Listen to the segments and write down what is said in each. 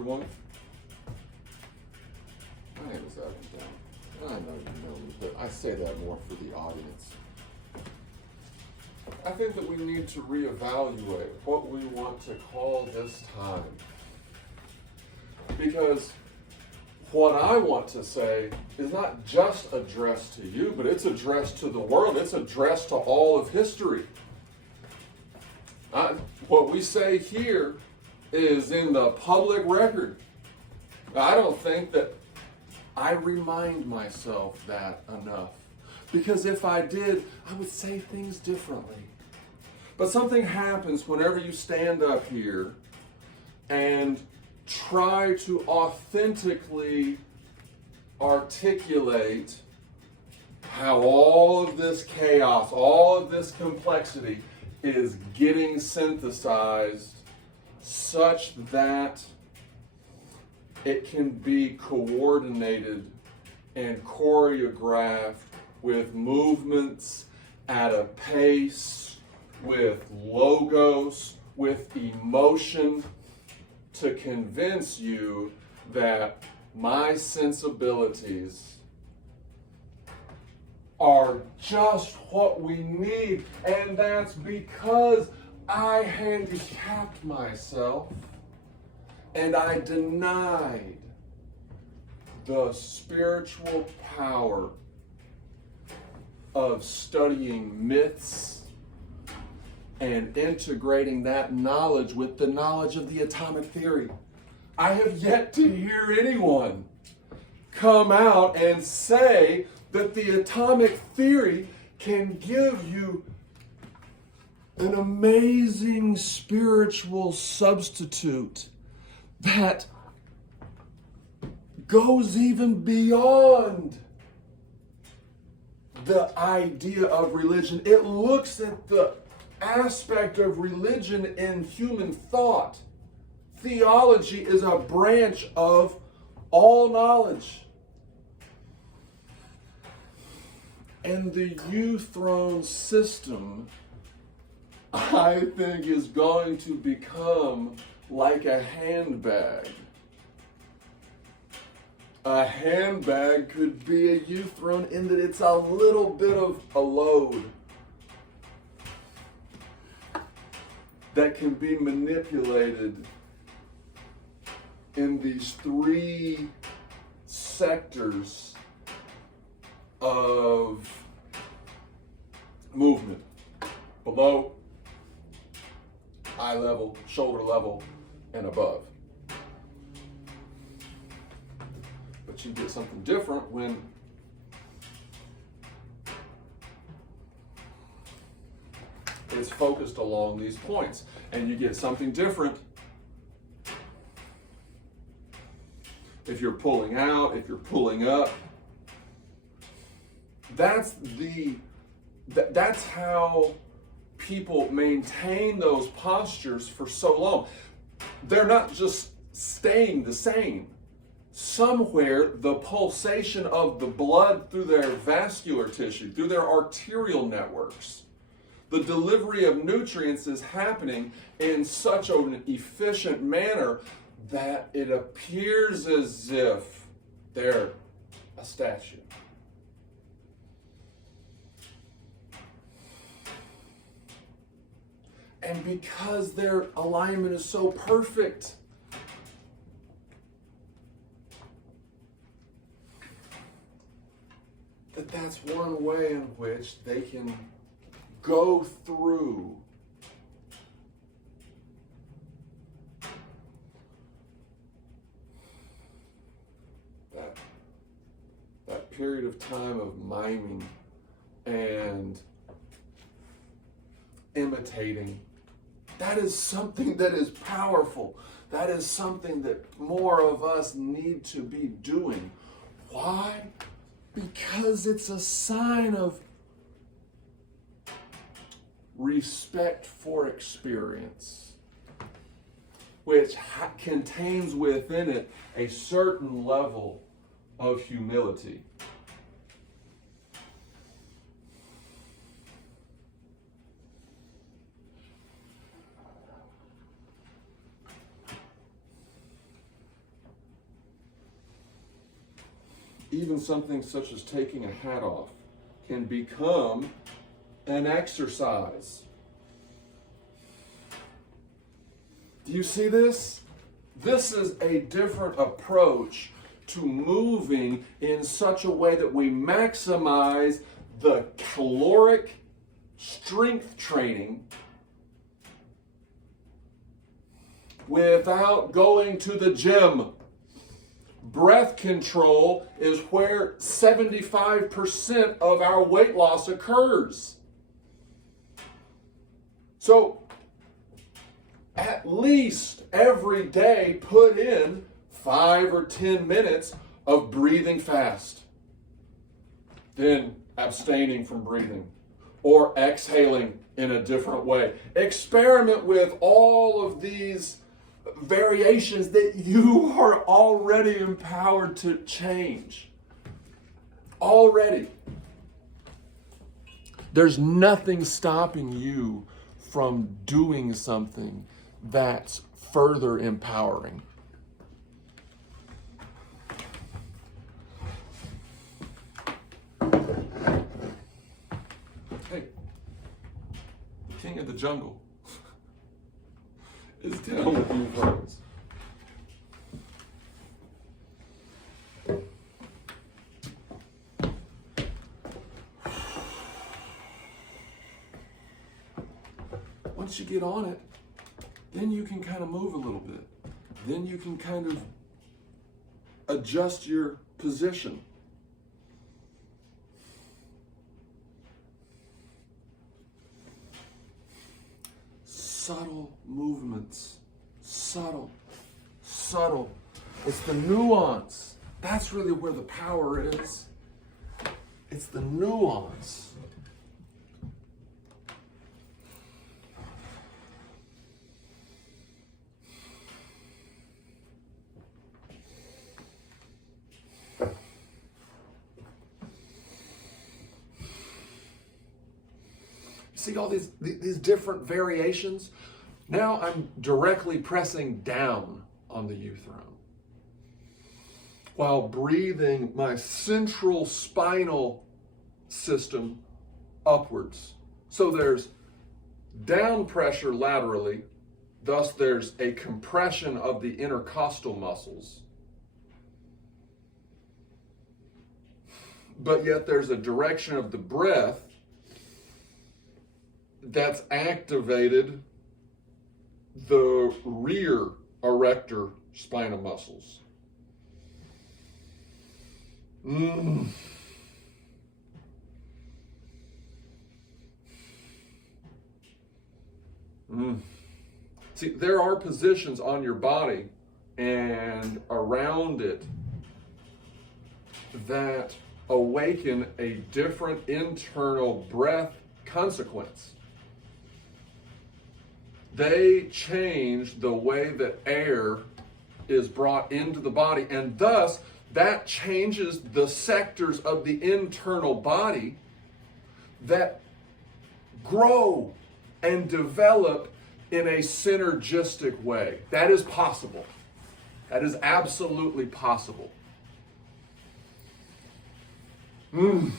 everyone. My name is Evan Dunn. I know you know me, but I say that more for the audience. I think that we need to reevaluate what we want to call this time. Because what I want to say is not just addressed to you, but it's addressed to the world. It's addressed to all of history. What we say here is in the public record. I don't think that I remind myself that enough. Because if I did, I would say things differently. But something happens whenever you stand up here and try to authentically articulate how all of this chaos, all of this complexity is getting synthesized such that it can be coordinated and choreographed with movements at a pace, with logos, with emotion, to convince you that my sensibilities are just what we need, and that's because I handicapped myself and I denied the spiritual power of studying myths and integrating that knowledge with the knowledge of the atomic theory. I have yet to hear anyone come out and say that the atomic theory can give you an amazing spiritual substitute that goes even beyond the idea of religion. It looks at the aspect of religion in human thought. Theology is a branch of all knowledge. And the uThrones system, I think, is going to become like a handbag. A handbag could be a uThrone in that it's a little bit of a load that can be manipulated in these three sectors of movement: below, eye level, shoulder level, and above. But you get something different when it's focused along these points. And you get something different if you're pulling out, if you're pulling up. That's how people maintain those postures for so long. They're not just staying the same. Somewhere the pulsation of the blood through their vascular tissue, through their arterial networks, the delivery of nutrients is happening in such an efficient manner that it appears as if they're a statue. And because their alignment is so perfect, that's one way in which they can go through that period of time of miming and imitating. That is something that is powerful. That is something that more of us need to be doing. Why? Because it's a sign of respect for experience, which contains within it a certain level of humility. even something such as taking a hat off can become an exercise. Do you see this? This is a different approach to moving in such a way that we maximize the caloric strength training without going to the gym. Breath control is where 75% of our weight loss occurs. So, at least every day, put in 5 or 10 minutes of breathing fast. Then abstaining from breathing or exhaling in a different way. Experiment with all of these variations that you are already empowered to change. Already. There's nothing stopping you from doing something that's further empowering. Hey, the king of the jungle is down with uThrones. Once you get on it, then you can kind of move a little bit. Then you can kind of adjust your position. Subtle movements. Subtle. It's the nuance. That's really where the power is. It's the nuance. See all these different variations? Now I'm directly pressing down on the uThrone while breathing my central spinal system upwards. So there's down pressure laterally, thus there's a compression of the intercostal muscles. But yet there's a direction of the breath that's activated the rear erector spinal muscles. See, there are positions on your body and around it that awaken a different internal breath consequence. They change the way that air is brought into the body, and thus that changes the sectors of the internal body that grow and develop in a synergistic way. That is possible. That is absolutely possible. Then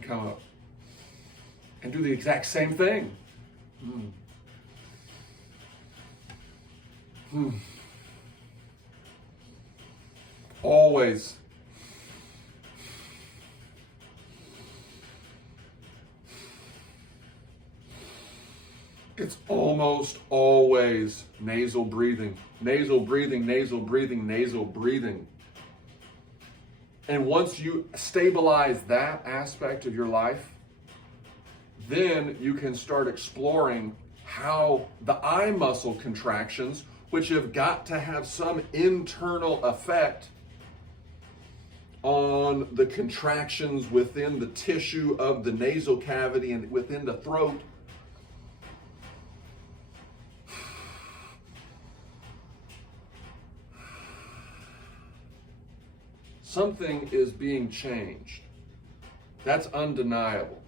come up and do the exact same thing. Always. It's almost always nasal breathing. Nasal breathing, nasal breathing, nasal breathing. And once you stabilize that aspect of your life, then you can start exploring how the eye muscle contractions, which have got to have some internal effect on the contractions within the tissue of the nasal cavity and within the throat. Something is being changed. That's undeniable.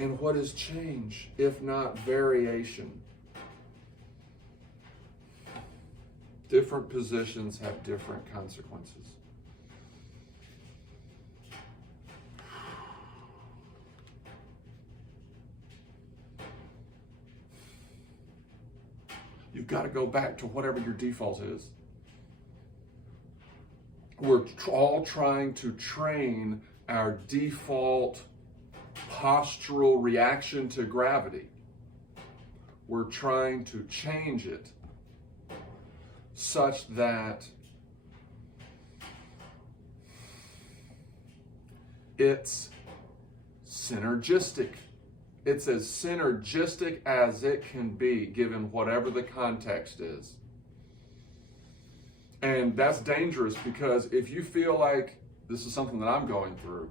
And what is change, if not variation? Different positions have different consequences. You've got to go back to whatever your default is. We're all trying to train our default postural reaction to gravity. We're trying to change it such that it's synergistic. It's as synergistic as it can be given whatever the context is. And that's dangerous, because if you feel like, this is something that I'm going through,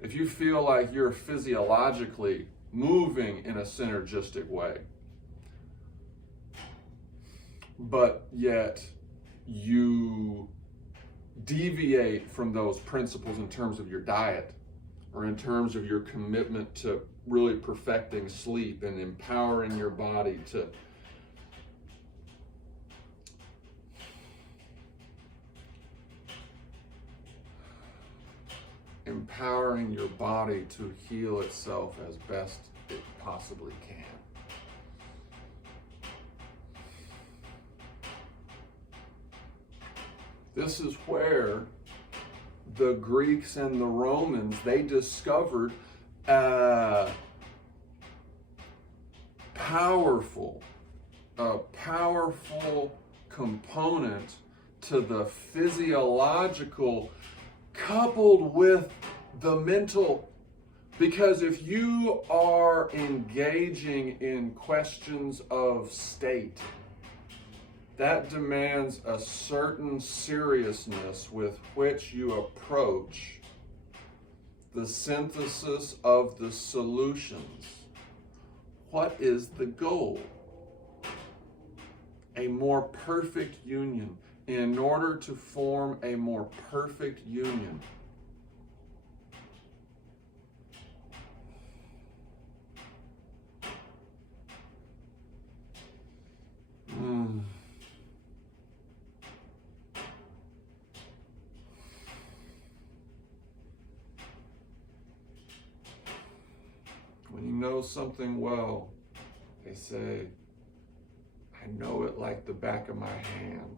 if you feel like you're physiologically moving in a synergistic way, but yet you deviate from those principles in terms of your diet or in terms of your commitment to really perfecting sleep and empowering your body to heal itself as best it possibly can. This is where the Greeks and the Romans, they discovered a powerful component to the physiological coupled with the mental. Because if you are engaging in questions of state, that demands a certain seriousness with which you approach the synthesis of the solutions. What is the goal? A more perfect union. In order to form a more perfect union, when you know something well, they say, I know it like the back of my hand.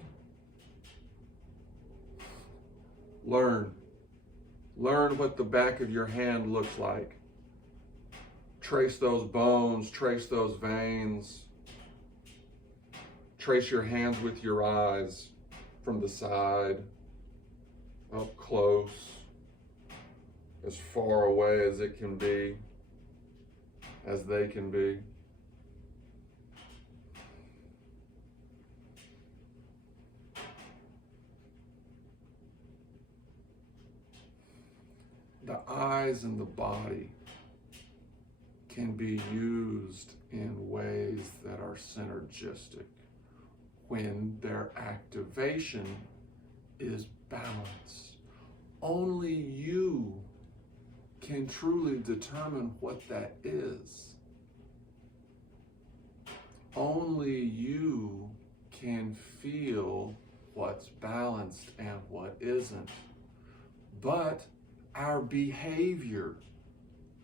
Learn what the back of your hand looks like. Trace those bones, trace those veins. Trace your hands with your eyes from the side, up close, as far away as it can be, as they can be. The eyes and the body can be used in ways that are synergistic when their activation is balanced. Only you can truly determine what that is. Only you can feel what's balanced and what isn't. But our behavior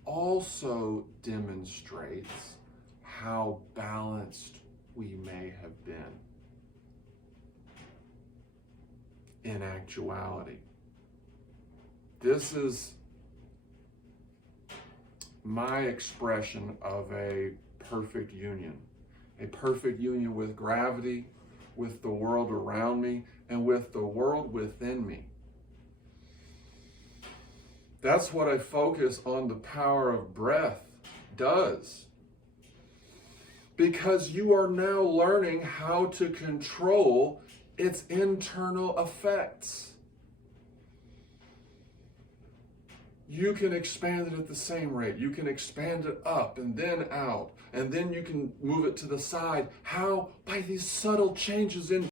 also demonstrates how balanced we may have been in actuality. This is my expression of a perfect union with gravity, with the world around me, and with the world within me. That's what a focus on the power of breath does. Because you are now learning how to control its internal effects. You can expand it at the same rate. You can expand it up and then out. And then you can move it to the side. How? By these subtle changes in